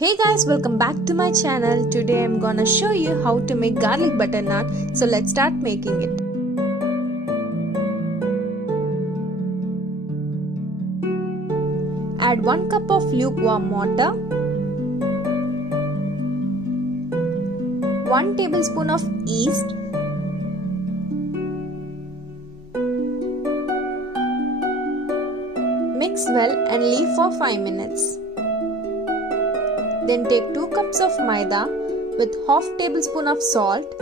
Hey guys, welcome back to my channel. Today I'm gonna show you how to make garlic butter naan. So let's start making it. Add 1 cup of lukewarm water, 1 tablespoon of yeast, mix well and leave for 5 minutes. Then take 2 cups of maida with half tablespoon of salt,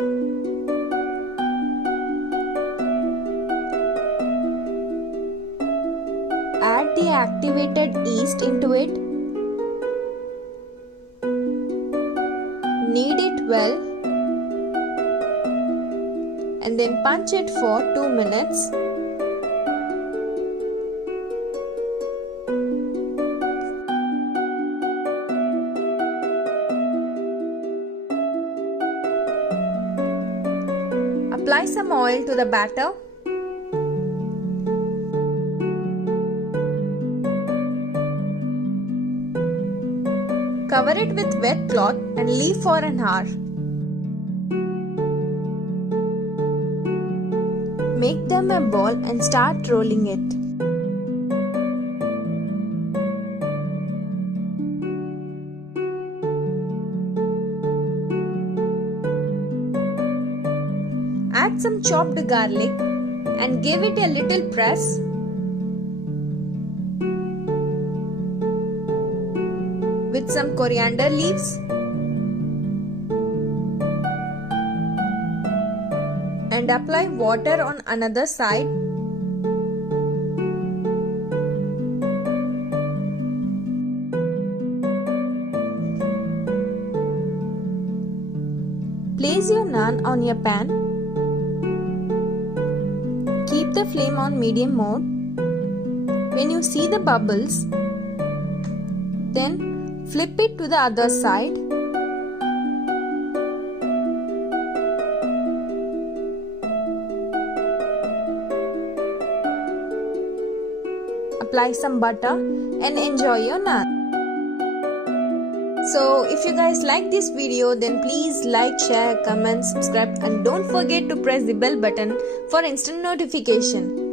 add the activated yeast into it, knead it well and then punch it for 2 minutes. Apply some oil to the batter. Cover it with wet cloth and leave for an hour. Make them a ball and start rolling it. Add some chopped garlic and give it a little press. With some coriander leaves and apply water on another side. Place your naan on your pan. Keep the flame on medium mode. When you see the bubbles, then flip it to the other side. Apply some butter and enjoy your naan. So if you guys like this video, then please like, share, comment, subscribe and don't forget to press the bell button for instant notification.